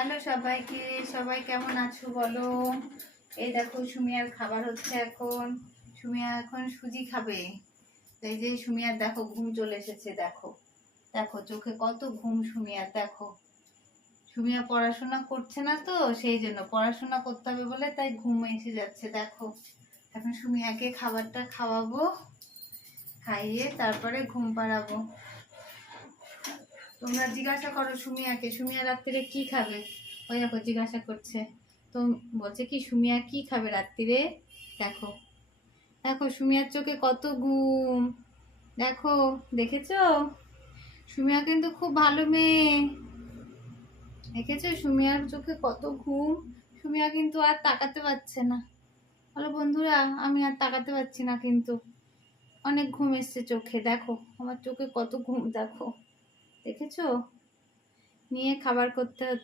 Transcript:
Hello সবাইকে, সবাই কেমন আছো বলো। এই দেখো সুমিয়ার খাবার হচ্ছে এখন। সুমিয়া এখন সুজি খাবে। এই যে সুমিয়ার দেখো ঘুম চলে এসেছে, দেখো দেখো চোখে কত ঘুম সুমিয়ার। দেখো সুমিয়া পড়াশোনা করছে না তো, সেই জন্য পড়াশোনা করতে হবে বলে তাই ঘুম এসে যাচ্ছে। দেখো এখন সুমিয়াকে খাবারটা খাওয়াবো, খাইয়ে তারপরে ঘুম পাড়াবো। তোমরা জিজ্ঞাসা করো সুমিয়াকে, সুমিয়া রাত্রিরে কি খাবে। ওই দেখো জিজ্ঞাসা করছে, তো বলছে কি সুমিয়া কি খাবে রাত্রিরে। দেখো দেখো সুমিয়ার চোখে কত ঘুম। দেখো দেখেছো, সুমিয়া কিন্তু খুব ভালো মেয়ে। দেখেছো সুমিয়ার চোখে কত ঘুম। সুমিয়া কিন্তু আর তাকাতে পারছে না। বলো বন্ধুরা, আমি আর তাকাতে পারছি না, কিন্তু অনেক ঘুম এসছে চোখে। দেখো আমার চোখে কত ঘুম, দেখো দেখেছো। নিয়ে খাবার করতে হচ্ছে।